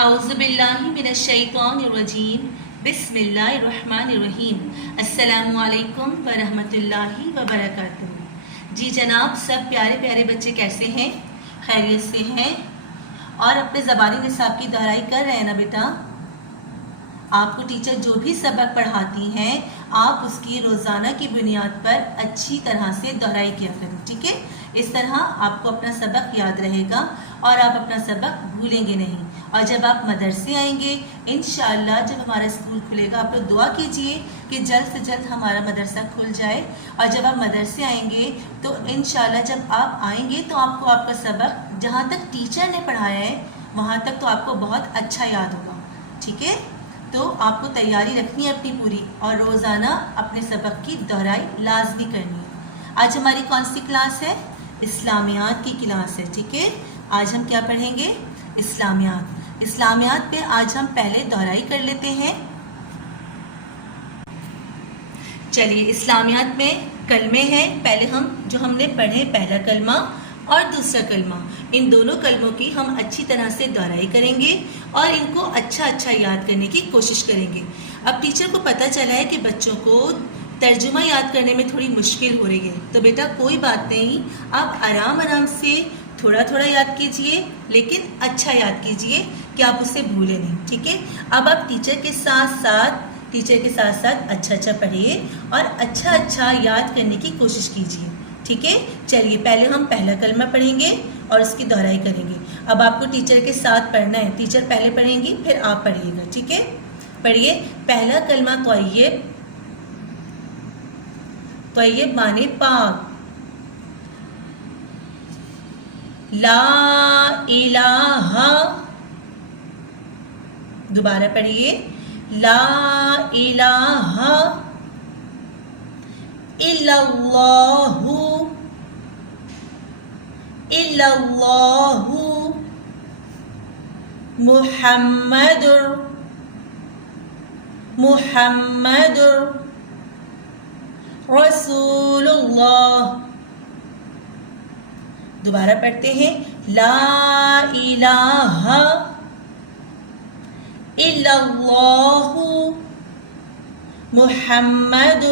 اعوذ باللہ من الشیطان الرجیم بسم اللہ الرحمن الرحیم السلام علیکم ورحمۃ اللہ وبرکاتہ۔ جی جناب، سب پیارے پیارے بچے کیسے ہیں؟ خیریت سے ہیں اور اپنے زبانی نصاب کی دہرائی کر رہے ہیں نا بیٹا؟ آپ کو ٹیچر جو بھی سبق پڑھاتی ہیں آپ اس کی روزانہ کی بنیاد پر اچھی طرح سے دہرائی کیا کریں، ٹھیک ہے؟ اس طرح آپ کو اپنا سبق یاد رہے گا اور آپ اپنا سبق بھولیں گے نہیں۔ اور جب آپ مدرسے آئیں گے انشاءاللہ، جب ہمارا اسکول کھلے گا، آپ لوگ دعا کیجئے کہ جلد سے جلد ہمارا مدرسہ کھل جائے۔ اور جب آپ مدرسے آئیں گے تو انشاءاللہ جب آپ آئیں گے تو آپ کو آپ کا سبق جہاں تک ٹیچر نے پڑھایا ہے وہاں تک تو آپ کو بہت اچھا یاد ہوگا، ٹھیک ہے؟ تو آپ کو تیاری رکھنی ہے اپنی پوری، اور روزانہ اپنے سبق کی دہرائی لازمی کرنی ہے۔ آج ہماری کون سی کلاس ہے؟ اسلامیات کی کلاس ہے، ٹھیک ہے؟ آج ہم کیا پڑھیں گے؟ اسلامیات پہ آج ہم پہلے دہرائی کر لیتے ہیں۔ چلیے، اسلامیات میں کلمے ہیں، پہلے ہم نے پڑھے پہلا کلمہ اور دوسرا کلمہ، ان دونوں کلموں کی ہم اچھی طرح سے دہرائی کریں گے اور ان کو اچھا یاد کرنے کی کوشش کریں گے۔ اب ٹیچر کو پتہ چلا ہے کہ بچوں کو ترجمہ یاد کرنے میں تھوڑی مشکل ہو رہی ہے، تو بیٹا کوئی بات نہیں، آپ آرام سے تھوڑا یاد کیجئے، لیکن اچھا یاد کیجئے کہ آپ اسے بھولیں نہیں، ٹھیک ہے؟ اب آپ ٹیچر کے ساتھ ساتھ اچھا پڑھیے اور اچھا یاد کرنے کی کوشش کیجئے، ٹھیک ہے؟ چلیے، پہلے ہم پہلا کلمہ پڑھیں گے اور اس کی دہرائی کریں گے۔ اب آپ کو ٹیچر کے ساتھ پڑھنا ہے، ٹیچر پہلے پڑھیں گی پھر آپ پڑھیے گا، ٹھیک ہے؟ پڑھیے، پہلا کلمہ طیب معنی پاک، لا الہ، دوبارہ پڑھیے، لا الہ الا اللہ محمد رسول اللہ۔ دوبارہ پڑھتے ہیں، لا الہ الا اللہ محمد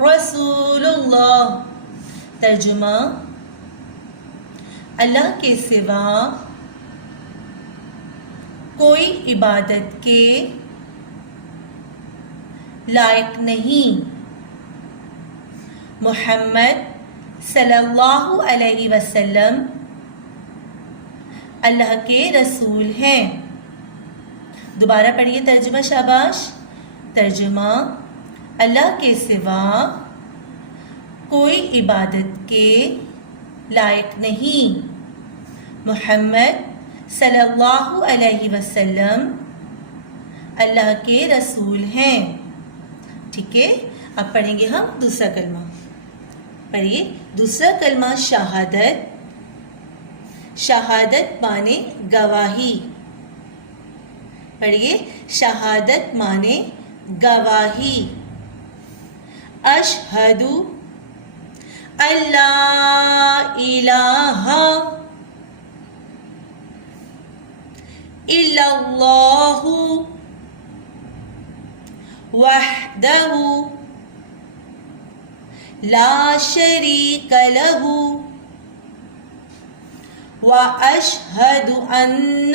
رسول اللہ۔ ترجمہ، اللہ کے سوا کوئی عبادت کے لائق نہیں، محمد صلی اللہ علیہ وسلم اللہ کے رسول ہیں۔ دوبارہ پڑھیے ترجمہ، شاباش۔ ترجمہ، اللہ کے سوا کوئی عبادت کے لائق نہیں، محمد صلی اللہ علیہ وسلم اللہ کے رسول ہیں، ٹھیک ہے؟ اب پڑھیں گے ہم دوسرا کلمہ۔ پڑھیے، دوسرا کلمہ شہادت معنی گواہی، پڑھیے، شہادت معنی گواہی، اشہد اللہ الہ الا اللہ وحدہ لا شریک لہ واشہد ان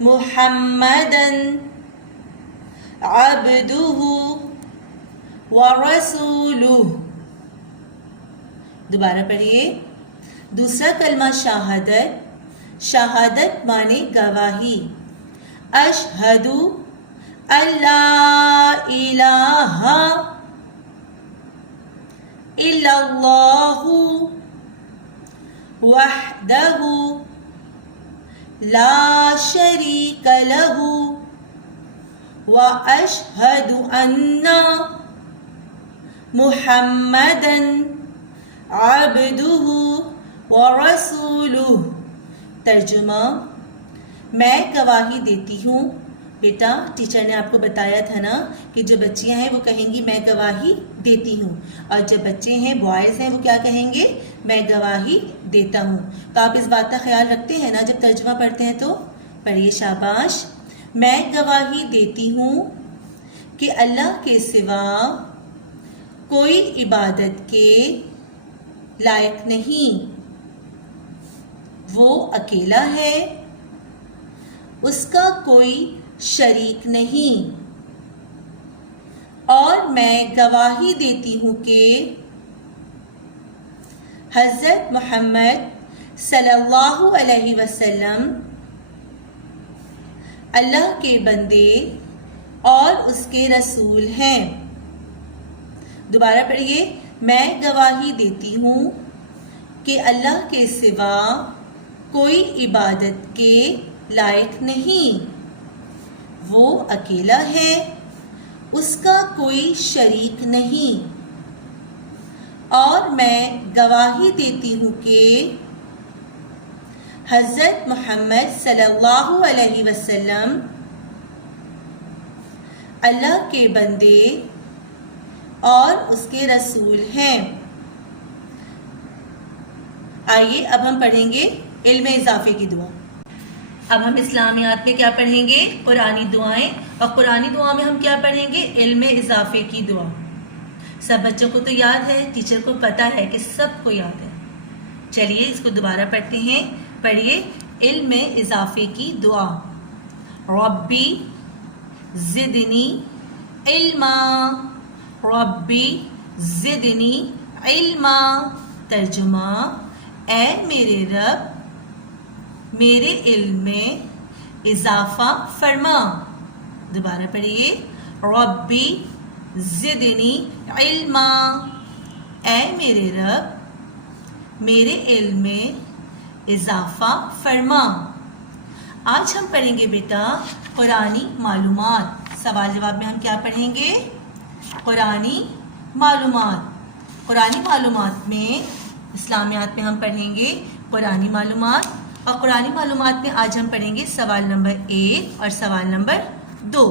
محمدا عبدہ ورسولہ۔ دوبارہ پڑھیے، دوسرا کلمہ شہادت معنی گواہی، اشہد اللہ الہ الا اللہ وحدہ لا شریک لہ واشہد ان محمدا عبدہ ورسولہ۔ ترجمہ، میں گواہی دیتی ہوں بیٹا ٹیچر نے آپ کو بتایا تھا نا کہ جو بچیاں ہیں وہ کہیں گی میں گواہی دیتی ہوں، اور جو بچے ہیں بوائز ہیں وہ کیا کہیں گے؟ میں گواہی دیتا ہوں۔ تو آپ اس بات کا خیال رکھتے ہیں نا جب ترجمہ پڑھتے ہیں تو؟ پڑھیے شاباش۔ میں گواہی دیتی ہوں کہ اللہ کے سوا کوئی عبادت کے لائق نہیں، وہ اکیلا ہے، اس کا کوئی شریک نہیں، اور میں گواہی دیتی ہوں کہ حضرت محمد صلی اللہ علیہ وسلم اللہ کے بندے اور اس کے رسول ہیں۔ دوبارہ پڑھیے، میں گواہی دیتی ہوں کہ اللہ کے سوا کوئی عبادت کے لائق نہیں، وہ اکیلا ہے، اس کا کوئی شریک نہیں، اور میں گواہی دیتی ہوں کہ حضرت محمد صلی اللہ علیہ وسلم اللہ کے بندے اور اس کے رسول ہیں۔ آئیے اب ہم پڑھیں گے علم اضافے کی دعا۔ اب ہم اسلامیات میں کیا پڑھیں گے؟ قرآنی دعائیں، اور قرآنی دعا میں ہم کیا پڑھیں گے؟ علم اضافے کی دعا۔ سب بچوں کو تو یاد ہے، ٹیچر کو پتہ ہے کہ سب کو یاد ہے۔ چلیے اس کو دوبارہ پڑھتے ہیں، پڑھیے علم اضافے کی دعا۔ ربی زدنی علما، ربی زدنی علما۔ ترجمہ، اے میرے رب میرے علم میں اضافہ فرما۔ دوبارہ پڑھیے، ربی زدنی علما، اے میرے رب میرے علم میں اضافہ فرما۔ آج ہم پڑھیں گے بیٹا قرآنی معلومات۔ سوال جواب میں ہم کیا پڑھیں گے؟ قرآنی معلومات۔ قرآنی معلومات میں اسلامیات میں ہم پڑھیں گے قرآنی معلومات، اور قرآنی معلومات میں آج ہم پڑھیں گے سوال نمبر 1 اور سوال نمبر 2۔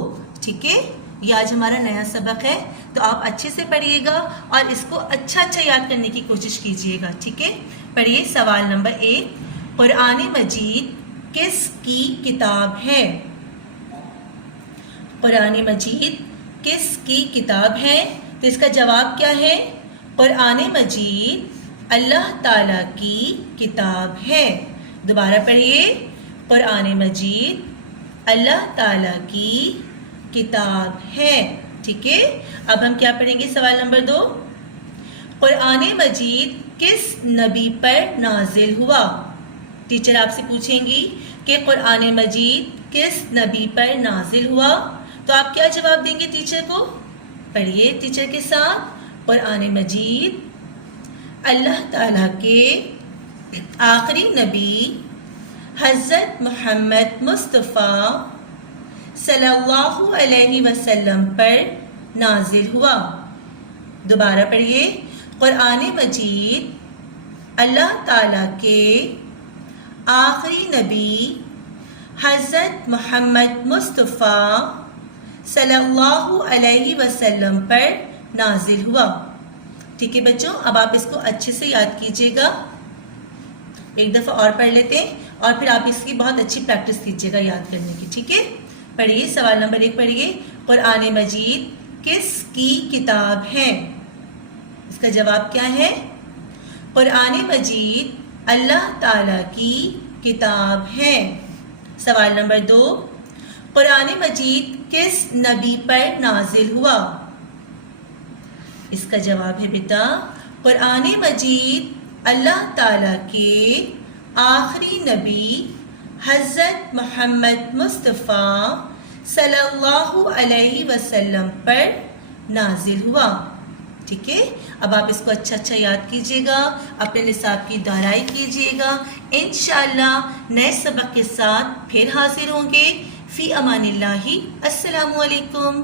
ٹھیک ہے، یہ آج ہمارا نیا سبق ہے، تو آپ اچھے سے پڑھیے گا اور اس کو اچھا یاد کرنے کی کوشش کیجیے گا۔ ٹھیک ہے، پڑھیے سوال نمبر 1، قرآن مجید کس کی کتاب ہے؟ قرآن مجید کس کی کتاب ہے؟ تو اس کا جواب کیا ہے؟ قرآن مجید اللہ تعالیٰ کی کتاب ہے۔ دوبارہ پڑھیے، قرآن مجید اللہ تعالیٰ کی کتاب ہے۔ ٹھیک ہے، اب ہم کیا پڑھیں گے؟ سوال نمبر 2، قرآن مجید کس نبی پر نازل ہوا؟ ٹیچر آپ سے پوچھیں گی کہ قرآن مجید کس نبی پر نازل ہوا، تو آپ کیا جواب دیں گے ٹیچر کو؟ پڑھیے ٹیچر کے ساتھ، قرآن مجید اللہ تعالیٰ کے آخری نبی حضرت محمد مصطفیٰ صلی اللہ علیہ وسلم پر نازل ہوا۔ دوبارہ پڑھیے، قرآن مجید اللہ تعالیٰ کے آخری نبی حضرت محمد مصطفیٰ صلی اللہ علیہ وسلم پر نازل ہوا۔ ٹھیک ہے بچوں، اب آپ اس کو اچھے سے یاد کیجیے گا۔ ایک دفعہ اور پڑھ لیتے ہیں اور پھر آپ اس کی بہت اچھی پریکٹس کیجیے گا یاد کرنے کی۔ ٹھیک ہے، پڑھیے سوال نمبر 1، پڑھیے قرآن مجید کس کی کتاب ہے؟ اس کا جواب کیا ہے؟ قرآن مجید اللہ تعالیٰ کی کتاب ہے۔ سوال نمبر 2، قرآن مجید کس نبی پر نازل ہوا؟ اس کا جواب ہے بیٹا، قرآن مجید اللہ تعالیٰ کے آخری نبی حضرت محمد مصطفیٰ صلی اللہ علیہ وسلم پر نازل ہوا۔ ٹھیک ہے، اب آپ اس کو اچھا یاد کیجیے گا، اپنے نصاب کی دہرائی کیجیے گا۔ انشاءاللہ نئے سبق کے ساتھ پھر حاضر ہوں گے۔ فی امان اللہ، السلام علیکم۔